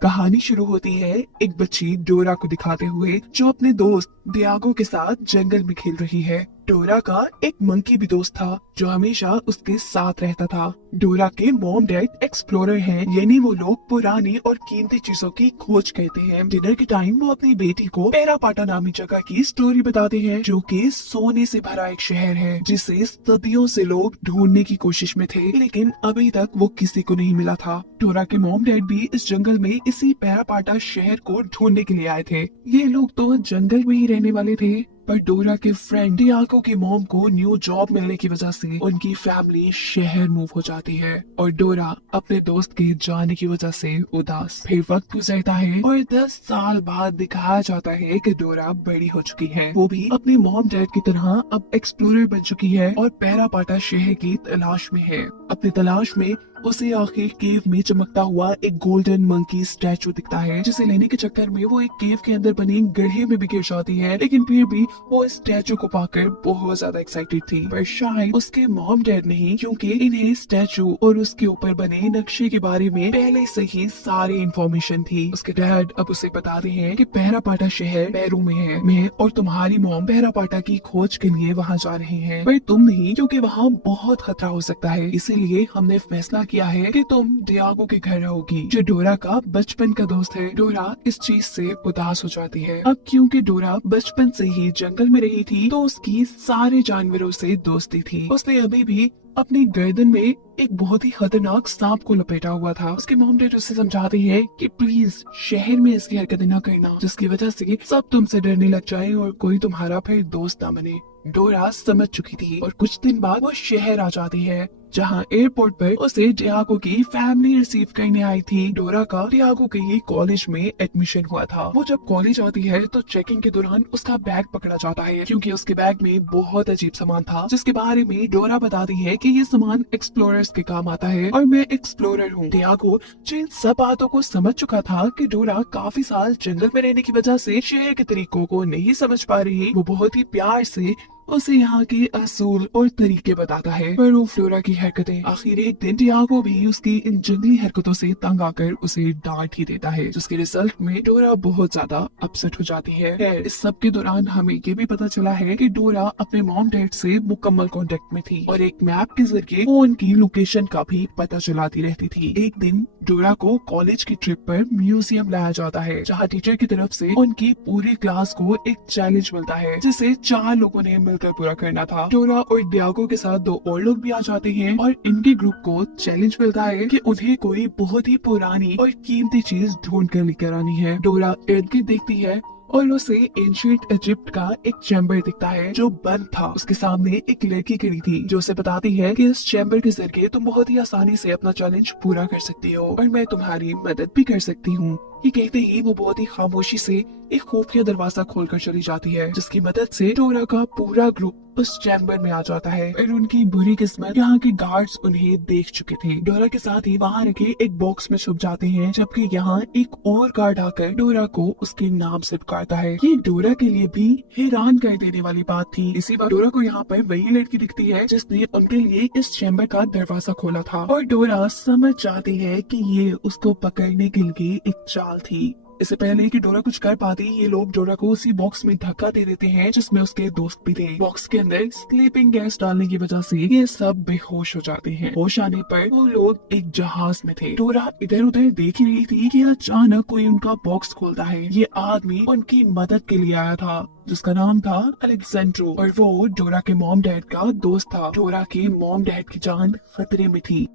कहानी शुरू होती है एक बच्ची डोरा को दिखाते हुए जो अपने दोस्त डियागो के साथ जंगल में खेल रही है। डोरा का एक मंकी भी दोस्त था जो हमेशा उसके साथ रहता था। डोरा के मॉम डैड एक्सप्लोरर हैं, यानी वो लोग पुरानी और कीमती चीजों की खोज करते हैं। डिनर के टाइम वो अपनी बेटी को पेरापाटा नामी जगह की स्टोरी बताते हैं जो कि सोने से भरा एक शहर है जिसे सदियों से लोग ढूंढने की कोशिश में थे, लेकिन अभी तक वो किसी को नहीं मिला था। डोरा के मॉम डैड भी इस जंगल में इसी पेरापाटा शहर को ढूंढने के लिए आए थे। ये लोग तो जंगल में ही रहने वाले थे, पर डोरा के फ्रेंड डियागो की मॉम को न्यू जॉब मिलने की वजह से उनकी फैमिली शहर मूव हो जाती है और डोरा अपने दोस्त के जाने की वजह से उदास। फिर वक्त गुजरता है और 10 साल बाद दिखाया जाता है कि डोरा बड़ी हो चुकी है। वो भी अपने मॉम डैड की तरह अब एक्सप्लोरर बन चुकी है और पेरापाटा शहर की तलाश में है। अपनी तलाश में उसे आखिर केव में चमकता हुआ एक गोल्डन मंकी स्टैचू दिखता है, जिसे लेने के चक्कर में वो एक केव के अंदर बने गड्ढे में भी गिर जाती है। लेकिन फिर भी वो इस स्टैचू को पाकर बहुत ज्यादा एक्साइटेड थी, पर शायद उसके मॉम डैड नहीं, क्योंकि इन्हें स्टैचू और उसके ऊपर बने नक्शे के बारे में पहले से ही सारी इंफॉर्मेशन थी। उसके डैड अब उसे बताते हैं कि पेरापाटा शहर पेरू में है, मैं और तुम्हारी मॉम पेरापाटा की खोज के लिए वहाँ जा रहे हैं, पर तुम नहीं, क्योंकि वहाँ बहुत खतरा हो सकता है। इसीलिए हमने फैसला किया है कि तुम डियागो के घर रहोगी, जो डोरा का बचपन का दोस्त है। डोरा इस चीज से उदास हो जाती है। अब क्योंकि डोरा बचपन से ही जंगल में रही थी तो उसकी सारे जानवरों से दोस्ती थी। उसने अभी भी अपनी गर्दन में एक बहुत ही खतरनाक सांप को लपेटा हुआ था। उसके मॉम डैड उसे समझाती है कि प्लीज शहर में इसकी हरकतें न करना, जिसकी वजह से सब तुमसे डरने लग जाए और कोई तुम्हारा फिर दोस्त न बने। डोरा समझ चुकी थी और कुछ दिन बाद वो शहर आ जाती है, जहाँ एयरपोर्ट पर उसे डियागो की फैमिली रिसीव करने आई थी। डोरा का डियागो के ही कॉलेज में एडमिशन हुआ था। वो जब कॉलेज आती है तो चेकिंग के दौरान उसका बैग पकड़ा जाता है, क्योंकि उसके बैग में बहुत अजीब सामान था, जिसके बारे में डोरा बताती है कि ये सामान एक्सप्लोरर्स के काम आता है और मैं एक्सप्लोरर हूँ। डियागो जिन सब बातों को समझ चुका था कि डोरा काफी साल जंगल में रहने की वजह से शहर के तरीकों को नहीं समझ पा रही, वो बहुत ही प्यार से उसे यहाँ के असूल और तरीके बताता है। पर वो डोरा की हरकतें, आखिर एक दिन डियागो भी उसकी इन जंगली हरकतों से तंग आकर उसे डांट ही देता है, जिसके रिजल्ट में डोरा बहुत ज्यादा अपसेट हो जाती है। इस सब के दौरान हमें ये भी पता चला है कि डोरा अपने मॉम डैड से मुकम्मल कांटेक्ट में थी और एक मैप के जरिए वो उनकी लोकेशन का भी पता चलाती रहती थी। एक दिन डोरा को कॉलेज की ट्रिप पर म्यूजियम लाया जाता है, जहाँ टीचर की तरफ से उनकी पूरी क्लास को एक चैलेंज मिलता है, जिसे 4 लोगों ने मिलकर पूरा करना था। डोरा और डियागो के साथ 2 और लोग भी आ जाते हैं और इनके ग्रुप को चैलेंज मिलता है कि उन्हें कोई बहुत ही पुरानी और कीमती चीज ढूंढ कर लेकर आनी है। डोरा इर्द गिर्द देखती है और उसे एंशिएंट इजिप्ट का एक चैम्बर दिखता है जो बंद था। उसके सामने एक लड़की खड़ी थी जो उसे बताती है कि इस चैम्बर के जरिए तुम बहुत ही आसानी से अपना चैलेंज पूरा कर सकती हो और मैं तुम्हारी मदद भी कर सकती हूँ। ये कहते ही वो बहुत ही खामोशी से एक खुफिया दरवाजा खोलकर चली जाती है, जिसकी मदद से डोरा का पूरा ग्रुप उस चैम्बर में आ जाता है। और उनकी बुरी किस्मत, यहाँ के गार्ड्स उन्हें देख चुके थे। डोरा के साथ ही वहाँ रखे एक बॉक्स में छुप जाते हैं, जबकि यहाँ एक और गार्ड आकर डोरा को उसके नाम से पुकारता है। ये डोरा के लिए भी हैरान कर देने वाली बात थी। इसी बार डोरा को यहाँ पर वही लड़की दिखती है जिसने उनके लिए इस चैम्बर का दरवाजा खोला था और डोरा समझ जाती है कि ये उसको पकड़ने के लिए एक चाल थी। इससे पहले कि डोरा कुछ कर पाती, ये लोग डोरा को उसी बॉक्स में धक्का दे देते हैं जिसमें उसके दोस्त भी थे। बॉक्स के अंदर स्लीपिंग गैस डालने की वजह से ये सब बेहोश हो जाते हैं। होश आने पर वो लोग एक जहाज में थे। डोरा इधर उधर देख ही रही थी कि अचानक कोई उनका बॉक्स खोलता है। ये आदमी उनकी मदद के लिए आया था, जिसका नाम था अलेक्जेंड्रो, और वो डोरा के मॉम डैड का दोस्त था। डोरा के मॉम डैड की जान खतरे में थी।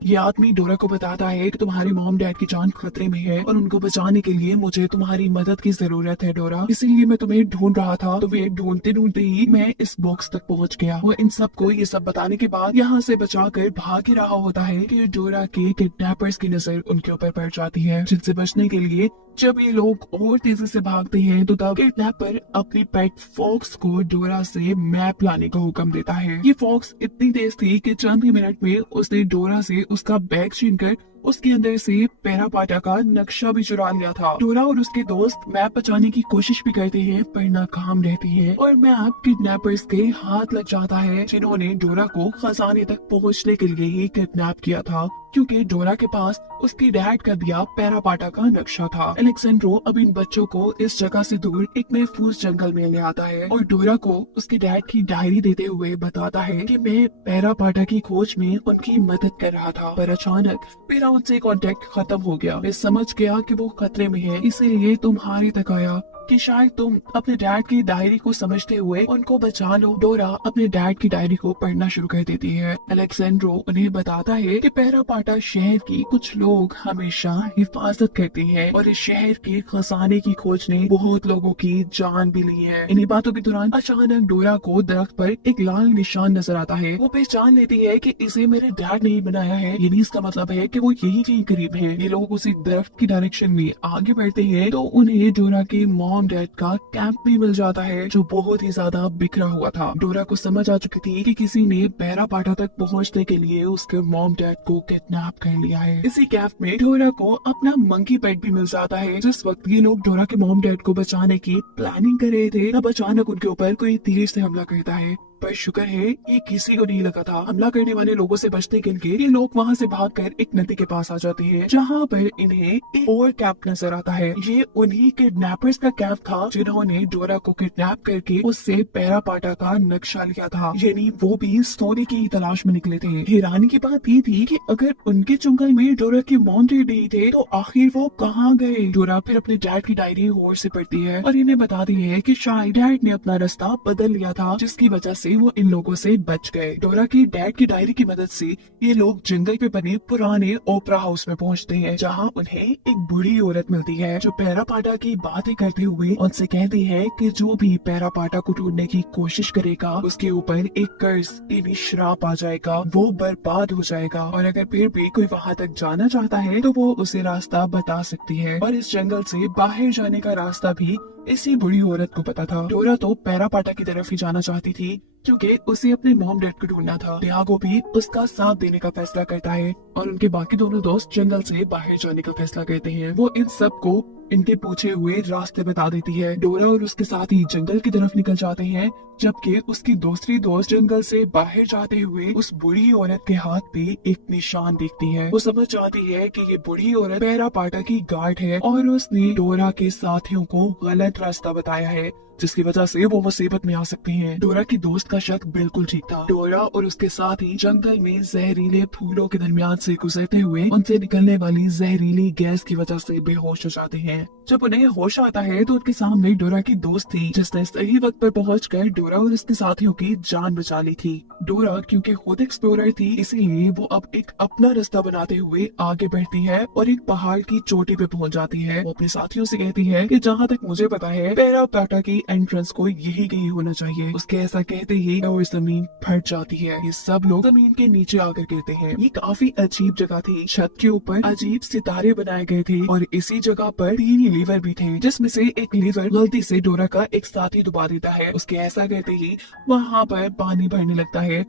ये आदमी डोरा को बताता है कि तुम्हारे मॉम डैड की जान खतरे में है और उनको बचाने के लिए मुझे तुम्हारी मदद की जरूरत है डोरा, इसीलिए मैं तुम्हें ढूंढ रहा था। तुम्हें ढूंढते ढूंढते ही मैं इस बॉक्स तक पहुंच गया। वो इन सबको ये सब बताने के बाद यहाँ से बचाकर भाग ही रहा होता है कि डोरा के किडनैपर्स की नजर उनके ऊपर पड़ जाती है, जिनसे बचने के लिए जब ये लोग और तेजी से भागते हैं तो तब किडनैपर अपनी पेट फॉक्स को डोरा से मैप लाने का हुक्म देता है। ये फॉक्स इतनी तेज थी कि चंद ही मिनट में उसने डोरा से उसका बैग छीनकर उसके अंदर से पैरापाटा का नक्शा भी चुरा लिया था। डोरा और उसके दोस्त मैप बचाने की कोशिश भी करते हैं पर नाकाम रहती हैं और मैप किडनैपर्स के हाथ लग जाता है, जिन्होंने डोरा को खजाने तक पहुंचने के लिए ही किडनैप किया था, क्योंकि डोरा के पास उसके डैड का दिया पैरापाटा का नक्शा था। अलेक्जेंड्रो अब इन बच्चों को इस जगह से दूर एक महफूज जंगल में ले आता है और डोरा को उसके डैड की डायरी देते हुए बताता है कि मैं पैरापाटा की खोज में उनकी मदद कर रहा था, पर अचानक मेरा उनसे कांटेक्ट खत्म हो गया। मैं समझ गया कि वो खतरे में है, इसीलिए तुम्हारे तक आया कि शायद तुम अपने डैड की डायरी को समझते हुए उनको बचा लो। डोरा अपने डैड की डायरी को पढ़ना शुरू कर देती है। अलेक्जेंड्रो उन्हें बताता है कि पैरापाटा शहर की कुछ लोग हमेशा हिफाजत करते हैं और इस शहर के खजाने की खोज ने बहुत लोगों की जान भी ली है। इन्हीं बातों के दौरान अचानक डोरा को दरख्त पर एक लाल निशान नजर आता है। वो पहचान लेती है कि इसे मेरे डैड ने ही बनाया है, यानी इसका मतलब है कि वो यही कहीं करीब है। ये लोग उसी दरख्त की डायरेक्शन में आगे बढ़ते हैं तो उन्हें डोरा के मॉम डैड का कैंप भी मिल जाता है, जो बहुत ही ज्यादा बिखरा हुआ था। डोरा को समझ आ चुकी थी कि किसी ने पैरापाटा तक पहुंचने के लिए उसके मॉम डैड को किडनैप कर लिया है। इसी कैंप में डोरा को अपना मंकी पेट भी मिल जाता है। जिस वक्त ये लोग डोरा के मॉम डैड को बचाने की प्लानिंग कर रहे थे, तब अचानक उनके ऊपर कोई तीर से हमला करता है, पर शुक्र है ये किसी को नहीं लगा था। हमला करने वाले लोगों से बचने के लिए ये लोग वहाँ से भागकर एक नदी के पास आ जाते हैं, जहाँ पर इन्हें एक और कैंप नजर आता है। ये उन्हीं किडनैपर्स का कैंप था जिन्होंने डोरा को किडनैप करके उससे पैरापाटा का नक्शा लिया था, यानी वो भी सोने की तलाश में निकले थे। हैरानी की बात ये थी कि अगर उनके जंगल में डोरा के मॉम डैड नहीं थे तो आखिर वो कहाँ गए। डोरा फिर अपने डैड की डायरी गौर से पढ़ती है और इन्हें बताती है कि शायद डैड ने अपना रास्ता बदल लिया था, जिसकी वजह से वो इन लोगों से बच गए। डोरा की डैड की डायरी की मदद से ये लोग जंगल पे बने पुराने ओपरा हाउस में पहुंचते हैं, जहां उन्हें एक बूढ़ी औरत मिलती है जो पैरापाटा की बातें करते हुए उनसे कहती है कि जो भी पैरापाटा को ढूंढने की कोशिश करेगा उसके ऊपर एक कर्ज यानी श्राप आ जाएगा, वो बर्बाद हो जाएगा, और अगर फिर भी कोई वहां तक जाना चाहता है तो वो उसे रास्ता बता सकती है। और इस जंगल से बाहर जाने का रास्ता भी इसी बूढ़ी औरत को पता था। डोरा तो पैरापाटा की तरफ ही जाना चाहती थी क्योंकि उसे अपने मॉम डैड को ढूंढना था। डियागो भी उसका साथ देने का फैसला करता है और उनके बाकी दोनों दोस्त जंगल से बाहर जाने का फैसला करते हैं। वो इन सबको इनके पूछे हुए रास्ते बता देती है। डोरा और उसके साथ ही जंगल की तरफ निकल जाते हैं, जबकि उसकी दूसरी दोस्त जंगल से बाहर जाते हुए उस बूढ़ी औरत के हाथ पे एक निशान देखती है। वो समझ जाती है कि ये बूढ़ी औरत पैरापाटा की गार्ड है और उसने डोरा के साथियों को गलत रास्ता बताया है, जिसकी वजह से वो मुसीबत में आ सकते हैं। डोरा की दोस्त का शक बिल्कुल ठीक था। डोरा और उसके साथ ही जंगल में जहरीले फूलों के दरमियान से गुजरते हुए उनसे निकलने वाली जहरीली गैस की वजह से बेहोश हो जाते हैं। जब उन्हें होश आता है तो उनके सामने डोरा की दोस्त थी, जिसने सही वक्त पर पहुंचकर डोरा और उसके साथियों की जान बचा ली थी। डोरा क्योंकि खुद एक्सप्लोरर थी, इसीलिए वो अब एक अपना रास्ता बनाते हुए आगे बढ़ती है और एक पहाड़ की चोटी पे पहुंच जाती है। वो अपने साथियों से कहती है कि जहाँ तक मुझे पता है पैरापाटा की एंट्रेंस को यही कहीं होना चाहिए। उसके ऐसा कहते ही और जमीन फट जाती है। ये सब लोग जमीन के नीचे आकर गिरते हैं। ये काफी अजीब जगह थी। छत के ऊपर अजीब सितारे बनाए गए थे और इसी जगह पर 3 लीवर भी थे, जिसमें से एक लीवर गलती से डोरा का एक साथी दबा देता है। उसके ऐसा कहते ही वहाँ पर पानी भरने लगता है।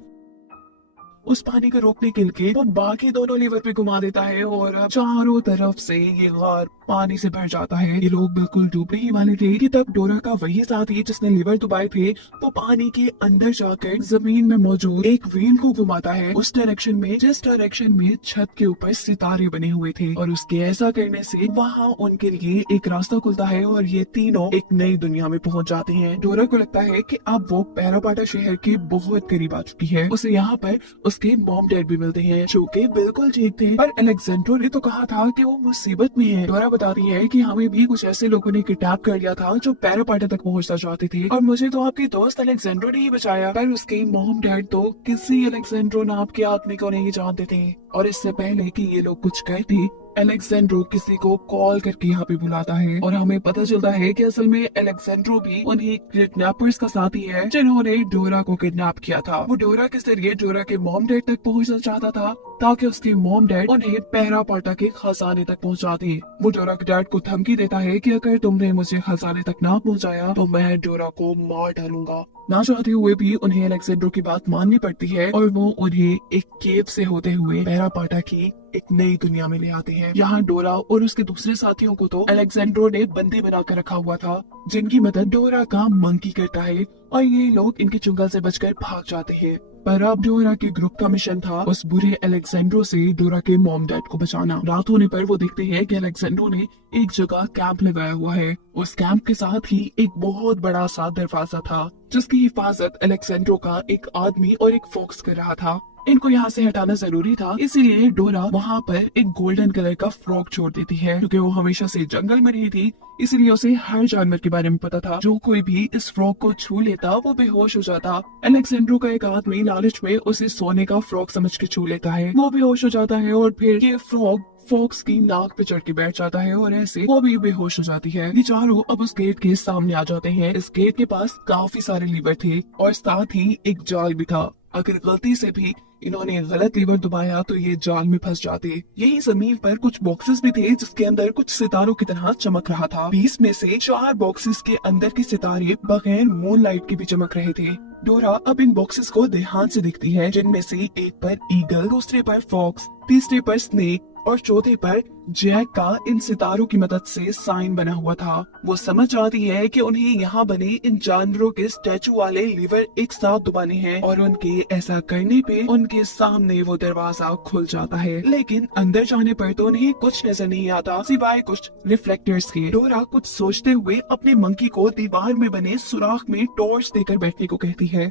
उस पानी को रोकने के लिए वो बाकी दोनों लीवर पे घुमा देता है और चारों तरफ से ये गार पानी से भर जाता है। ये लोग बिल्कुल डूबने ही वाले थे कि तब डोरा का वही साथी जिसने लीवर दबाए थे वो पानी के अंदर जाकर जमीन में मौजूद एक व्हील को घुमाता है उस डायरेक्शन में जिस डायरेक्शन में छत के ऊपर सितारे बने हुए थे, और उसके ऐसा करने से वहाँ उनके लिए एक रास्ता खुलता है और ये तीनों एक नई दुनिया में पहुंच जाते हैं। डोरा को लगता है कि अब वो पैरापाटा शहर के बहुत करीब आ चुकी है। उसे यहाँ पर उसके मॉम डैड भी मिलते हैं, जो कि बिल्कुल ठीक थे, पर अलेक्जेंड्रो ने तो कहा था कि वो मुसीबत में है। डोरा बताती है कि हमें भी कुछ ऐसे लोगों ने किडनैप कर लिया था जो पैरापाटा तक पहुंचना चाहते थे, और मुझे तो आपके दोस्त अलेक्जेंड्रो ने ही बचाया। पर उसके मॉम डैड तो किसी अलेक्जेंड्रो नाम के आदमी को नहीं जानते थे, और इससे पहले कि ये लोग कुछ कहते अलेक्जेंड्रो किसी को कॉल करके यहाँ पे बुलाता है और हमें पता चलता है कि असल में अलेक्जेंड्रो भी उन्हीं किडनैपर्स का साथी है जिन्होंने डोरा को किडनैप किया था। वो डोरा के जरिए डोरा के मॉम डैड तक पहुंचना चाहता था, ताकि उसके मॉम डैड उन्हें पैरा पाटा के खजाने तक पहुंचा दे। वो डोरा के डैड को धमकी देता है कि अगर तुमने मुझे खजाने तक ना पहुंचाया तो मैं डोरा को मार डालूंगा। ना चाहते हुए भी उन्हें अलेक्जेंड्रो की बात माननी पड़ती है और वो उन्हें एक केव से होते हुए पैरा पाटा की एक नई दुनिया में ले आते हैं। यहाँ डोरा और उसके दूसरे साथियों को तो अलेक्जेंड्रो ने बंदी बनाकर रखा हुआ था, जिनकी मदद डोरा का मंकी करता है और ये लोग इनके चुंगल से बचकर भाग जाते हैं। पर अब डोरा के ग्रुप का मिशन था उस बुरे अलेक्जेंड्रो से डोरा के मॉम डैड को बचाना। रात होने पर वो देखते हैं कि अलेक्जेंड्रो ने एक जगह कैंप लगाया हुआ है। उस कैंप के साथ ही एक बहुत बड़ा सा दरवाजा था, जिसकी हिफाजत अलेक्जेंड्रो का एक आदमी और एक फॉक्स कर रहा था। इनको यहाँ से हटाना जरूरी था, इसीलिए डोरा वहाँ पर एक गोल्डन कलर का फ्रॉक छोड़ देती है। क्योंकि वो हमेशा से जंगल में रही थी, इसलिए उसे हर जानवर के बारे में पता था। जो कोई भी इस फ्रॉक को छू लेता वो बेहोश हो जाता। अलेक्जेंड्रो का एक आदमी लालच में उसे सोने का फ्रॉक समझ के छू लेता है। वो बेहोश हो जाता है और फिर ये फ्रॉक फॉक्स की नाक पे चढ़ के बैठ जाता है और ऐसे वो भी बेहोश हो जाती है। ये चारों अब उस गेट के सामने आ जाते हैं। इस गेट के पास काफी सारे लीवर थे और साथ ही एक जाल भी था। अगर गलती से भी इन्होंने गलत लीवर दबाया तो ये जाल में फंस जाते। यही जमीन पर कुछ बॉक्सेस भी थे जिसके अंदर कुछ सितारों की तरह चमक रहा था। 20 में से 4 बॉक्सेस के अंदर के सितारे बगैर मूनलाइट के भी चमक रहे थे। डोरा अब इन बॉक्सेस को ध्यान से देखती है, जिनमें से एक पर ईगल, दूसरे पर फॉक्स, तीसरे पर स्नेक और चौथे पर जैक का इन सितारों की मदद से साइन बना हुआ था। वो समझ आती है कि उन्हें यहाँ बने इन जानवरों के स्टैचू वाले लीवर एक साथ दबाने हैं और उनके ऐसा करने पे उनके सामने वो दरवाजा खुल जाता है। लेकिन अंदर जाने पर तो उन्हें कुछ नजर नहीं आता सिवाय कुछ रिफ्लेक्टर्स के। डोरा कुछ सोचते हुए अपने मंकी को दीवार में बने सुराख में टॉर्च देकर बैठने को कहती है।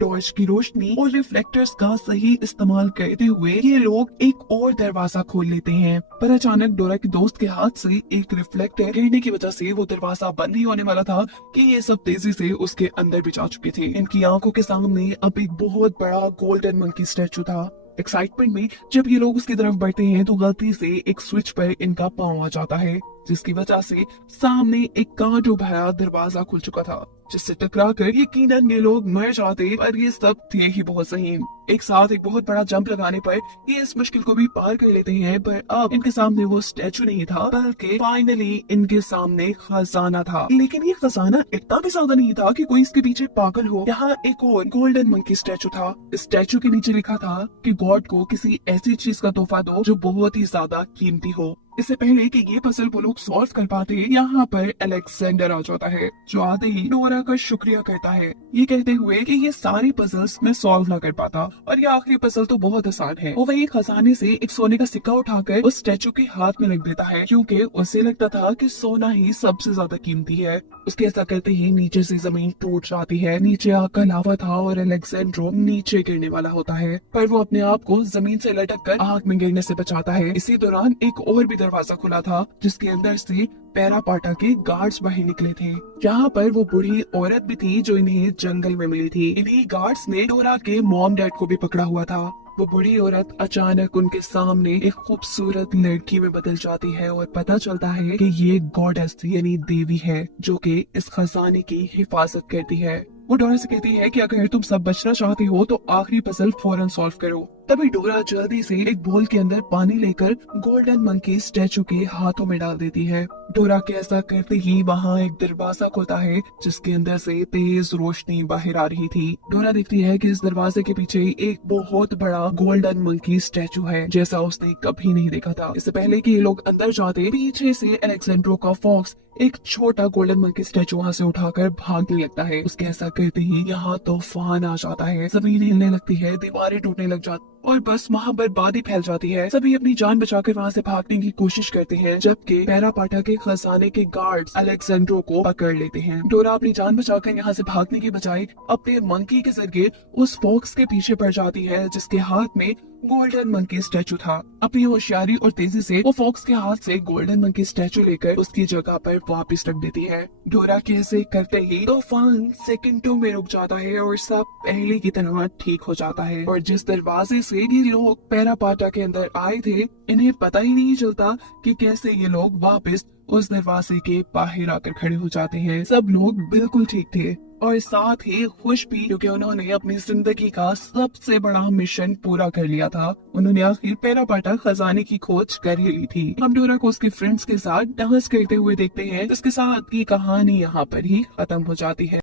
टॉर्च की रोशनी और रिफ्लेक्टर्स का सही इस्तेमाल करते हुए ये लोग एक और दरवाजा खोल लेते हैं। पर अचानक डोरा के दोस्त के हाथ से एक रिफ्लेक्टर गिरने की वजह से वो दरवाजा बंद ही होने वाला था कि ये सब तेजी से उसके अंदर भी जा चुके थे। इनकी आंखों के सामने अब एक बहुत बड़ा गोल्डन मंकी स्टैचू था। एक्साइटमेंट में जब ये लोग उसकी तरफ बढ़ते हैं तो गलती से एक स्विच पर इनका पांव आ जाता है, जिसकी वजह से सामने एक कांटों भरा दरवाजा खुल चुका था, जिससे टकराकर यकीनन ये लोग मर जाते। पर ये सब थे ही बहुत सही। एक साथ एक बहुत बड़ा जंप लगाने पर ये इस मुश्किल को भी पार कर लेते हैं। पर अब इनके सामने वो स्टैचू नहीं था, बल्कि फाइनली इनके सामने खजाना था। लेकिन ये खजाना इतना भी ज्यादा नहीं था कि कोई इसके पीछे पागल हो। यहाँ एक और गोल्डन मंकी स्टैचू था। इस स्टैचू के नीचे लिखा था कि गॉड को किसी ऐसी चीज का तोहफा दो जो बहुत ही ज्यादा कीमती हो। इससे पहले कि ये पजल वो लोग सॉल्व कर पाते, यहाँ पर अलेक्जेंडर आ जाता है, जो आते ही डोरा का शुक्रिया करता है, ये कहते हुए कि ये सारी पजल्स मैं सॉल्व ना कर पाता और ये आखिरी पजल तो बहुत आसान है। वो वही खजाने से एक सोने का सिक्का उठाकर उस स्टैचू के हाथ में रख देता है, क्योंकि उसे लगता था कि सोना ही सबसे ज्यादा कीमती है। उसके ऐसा करते ही नीचे से जमीन टूट जाती है। नीचे आग लावा था और अलेक्जेंड्रो नीचे गिरने वाला होता है, पर वो अपने आप को जमीन से लटक कर आग में गिरने से बचाता है। इसी दौरान एक और भी दरवाजा खुला था, जिसके अंदर से पैरा पाटा के गार्ड्स बाहर निकले थे। यहाँ पर वो बूढ़ी औरत भी थी जो इन्हें जंगल में मिली थी। इन्हीं गार्ड्स ने डोरा के मॉम डैड को भी पकड़ा हुआ था। वो बूढ़ी औरत अचानक उनके सामने एक खूबसूरत लड़की में बदल जाती है और पता चलता है कि ये गॉडेस यानी देवी है, जो कि इस खजाने की हिफाजत करती है। वो डोरा से कहती है कि अगर तुम सब बचना चाहती हो तो आखिरी पजल फौरन सॉल्व करो। तभी डोरा जल्दी से एक बोल के अंदर पानी लेकर गोल्डन मंकी स्टैचू के हाथों में डाल देती है। डोरा के ऐसा करते ही वहाँ एक दरवाजा खुलता है, जिसके अंदर से तेज रोशनी बाहर आ रही थी। डोरा देखती है कि इस दरवाजे के पीछे एक बहुत बड़ा गोल्डन मंकी स्टैचू है, जैसा उसने कभी नहीं देखा था। इससे पहले कि ये लोग अंदर जाते, पीछे से अलेक्जेंड्रो का फॉक्स एक छोटा गोल्डन मंकी स्टैचू वहाँ से उठाकर भागने लगता है। उसके ऐसा करते ही यहाँ तूफान आ जाता है, जमीन हिलने लगती है, दीवारें टूटने लग जाती और बस वहाँ बर्बादी फैल जाती है। सभी अपनी जान बचाकर वहाँ से भागने की कोशिश करते हैं, जबकि पैरा पाटा के खजाने के गार्ड्स अलेक्जेंड्रो को पकड़ लेते हैं। डोरा अपनी जान बचाकर यहाँ से भागने की बजाय अपने मंकी के जरिए उस फॉक्स के पीछे पड़ जाती है, जिसके हाथ में गोल्डन मंकी स्टैचू था। अपनी होशियारी और तेजी से वो फॉक्स के हाथ से गोल्डन मंकी स्टैचू लेकर उसकी जगह पर वापस रख देती है। डोरा के ऐसे करते ही तूफान सेकंडों में रुक जाता है और सब पहले की तरह ठीक हो जाता है। और जिस दरवाजे से ये लोग पैरा पाटा के अंदर आए थे, इन्हें पता ही नहीं चलता कि कैसे ये लोग वापस उस दरवाजे के बाहर आकर खड़े हो जाते हैं। सब लोग बिल्कुल ठीक थे और साथ ही खुश भी, क्योंकि उन्होंने अपनी जिंदगी का सबसे बड़ा मिशन पूरा कर लिया था। उन्होंने आखिर पेरापाटा खजाने की खोज कर ही ली थी। हम डोरा को उसके फ्रेंड्स के साथ डांस करते हुए देखते हैं, जिसके साथ ये कहानी यहाँ पर ही खत्म हो जाती है।